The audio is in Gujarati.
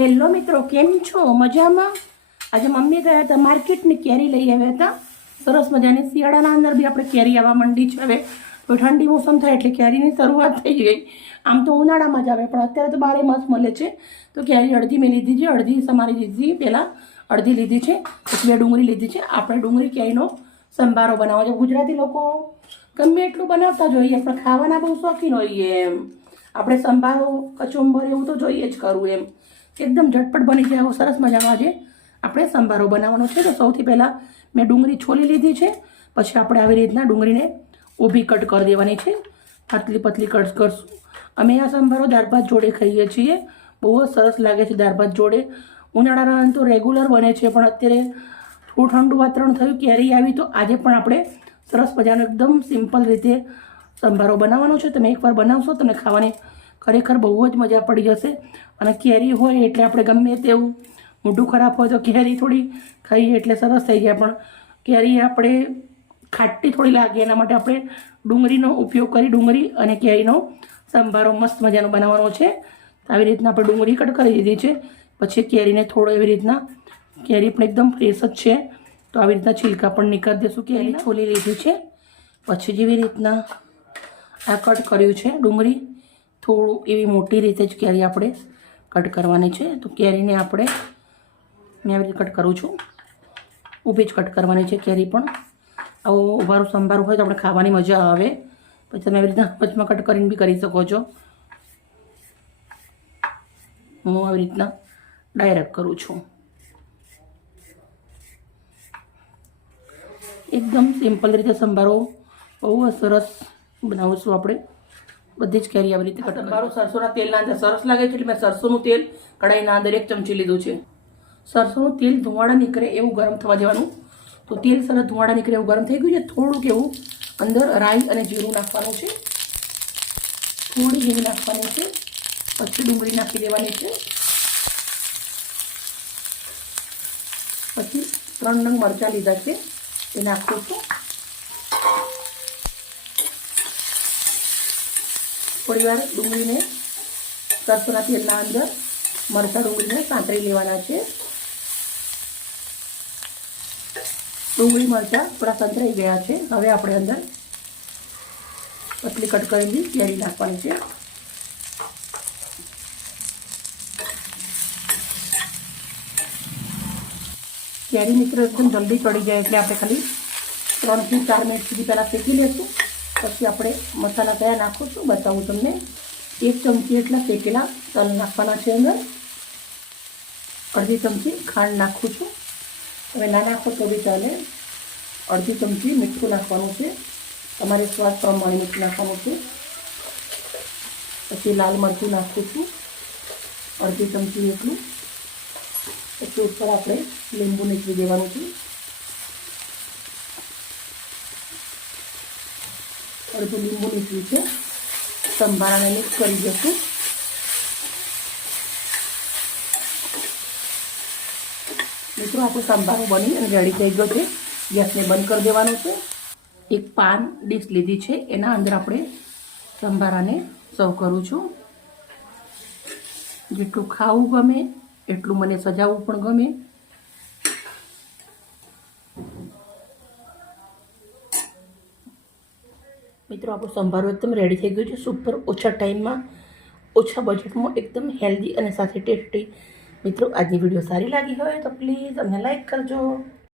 હેલો મિત્રો, કેમ છો? મજામાં? આજે મમ્મી ગયા હતા માર્કેટની કેરી લઈ આવ્યા હતા. સરસ મજાની શિયાળાના અંદર બી આપણે કેરી આવવા માંડી છે હવે. તો ઠંડી મોસમ થાય એટલે કેરીની શરૂઆત થઈ ગઈ. આમ તો ઉનાળામાં જ આવે, પણ અત્યારે તો બારે માસ મળે છે. તો કેરી અડધી મેં લીધી છે, અડધી સમારી લીધી પહેલાં અડધી લીધી છે, પછી ડુંગળી લીધી છે. આપણે ડુંગળી કેરીનો સંભારો બનાવવો છે ગુજરાતી લોકો ગમે એટલું બનાવતા જોઈએ પણ ખાવાના બહુ શોખીન હોઈએ એમ. આપણે સંભારો, કચુંબર એવું તો જોઈએ જ કરવું એમ. એકદમ ઝટપટ બની જાય એવો સરસ મજાનો આજે આપણે સંભારો બનાવવાનો છે. તો સૌથી પહેલાં મેં ડુંગળી છોલી લીધી છે. પછી આપણે આવી રીતના ડુંગળીને ઊભી કટ કરી દેવાની છે. પાતલી પતલી કટ કરશું. અમે આ સંભારો દાળ ભાત જોડે ખાઈએ છીએ. બહુ જ સરસ લાગે છે દાળ ભાત જોડે. ઉનાળાના તો રેગ્યુલર બને છે, પણ અત્યારે થોડું ઠંડુ વાતાવરણ થયું કેરી આવી તો આજે પણ આપણે સરસ મજાનો, એકદમ સિમ્પલ રીતે સંભારો બનાવવાનો છે. તમે એકવાર બનાવશો, તમને ખાવાની ખરેખર બહુ જ મજા પડી જશે. અને કેરી હોય એટલે આપણે ગમે તેવું. મોઢું ખરાબ હોય તો કેરી થોડી ખાઈએ એટલે સરસ થઈ જાય. પણ કેરી આપણે ખાટી થોડી લાગે એના માટે આપણે ડુંગળીનો ઉપયોગ કરી ડુંગળી અને કેરીનો સંભારો મસ્ત મજાનો બનાવવાનો છે. આવી રીતના આપણે ડુંગળી કટ કરી દીધી છે. પછી કેરીને થોડો એવી રીતના કેરી પણ એકદમ ફ્રેશ જ છે. તો આવી રીતના છિલકા પણ નીકાળી દઈશું કેરી છોલી લીધી છે. પછી જેવી રીતના આ કટ કર્યું છે ડુંગળી. થોડું એવી મોટી રીતે જ કેરી આપણે કટ કરવાની છે. તો કેરીને આપણે મેં આવી રીતે કટ કરું છું. ઊભી જ કટ કરવાની છે કેરી પણ. આવું ઉભારું સંભારું હોય તો આપણે ખાવાની મજા આવે. પછી તમે આવી રીતના વચમાં કટ કરીને બી કરી શકો છો. હું આવી રીતના ડાયરેક્ટ કરું છું. એકદમ સિમ્પલ રીતે સંભારો. બહુ સરસ સરસ બનાવીશું આપણે. બધી જ કેરી આવી રીતે કટ સંભારો સરસોના તેલના અંદર સરસ લાગે છે એટલે મેં સરસોનું તેલ કઢાઈના અંદર એક ચમચી લીધું છે. સરસોનું તેલ ધુવાડા નીકળે એવું ગરમ થવા દેવાનું. તો તેલ સરસ ધુવાડા નીકળે એવું ગરમ થઈ ગયું છે. થોડુંક એવું અંદર રાઈ અને જીરું નાખવાનું છે. થોડી હિંગ નાખવાની છે. પછી ડુંગળી નાખી દેવાની છે. પછી ત્રણ નંગ મરચાં લીધા છે. એ નાખું છું. થોડી વાર ડુંગળીને સરસોના તેલના અંદર મરચાં ડુંગળીને સાંતળી લેવાના છે. ડુંગળી, મરચાં થોડા સંતરાઈ ગયા છે. હવે આપણે અંદર પતલી કટ કરેલી કેરી નાખવાની છે. કેરી મિત્રો એકદમ જલ્દી ચડી જાય એટલે આપણે ખાલી ત્રણથી ચાર મિનિટ સુધી પહેલાં શેકી લઈશું પછી આપણે મસાલા કયા નાખું છું બતાવું તમને. એક ચમચી એટલા શેકેલા તલ નાખવાના છે અંદર. અડધી ચમચી ખાંડ નાખું છું. તમે ના નાખો તો બી ચાલે. અડધી ચમચી મીઠું નાખવાનું છે. તમારે સ્વાદ પ્રમાણે મીઠું નાખવાનું છે. પછી લાલ મરચું નાખું છું. અડધી ચમચી એટલું પછી ઉપર આપણે લીંબુ નીકળી દેવાનું છે. અડધું લીંબુ નીકળ્યું છે. સંભારાને મિક્સ કરી દઈશું. મિત્રો, આપણો સંભારો બની અને રેડી થઈ ગયો છે. ગેસને બંધ કરી દેવાનો છે. એક પાન ડીશ લીધી છે. એના અંદર આપણે સંભારાને સર્વ કરું છું. જેટલું ખાવું ગમે, એટલું મને સજાવવું પણ ગમે. મિત્રો, આપણો સંભારો એકદમ રેડી થઈ ગયો છે. સુપર ઓછા ટાઈમમાં ઓછા બજેટમાં એકદમ હેલ્ધી અને સાથે ટેસ્ટી મિત્રો, આજની વીડિયો સારી લાગી હોય તો પ્લીઝ અમને લાઈક કરજો.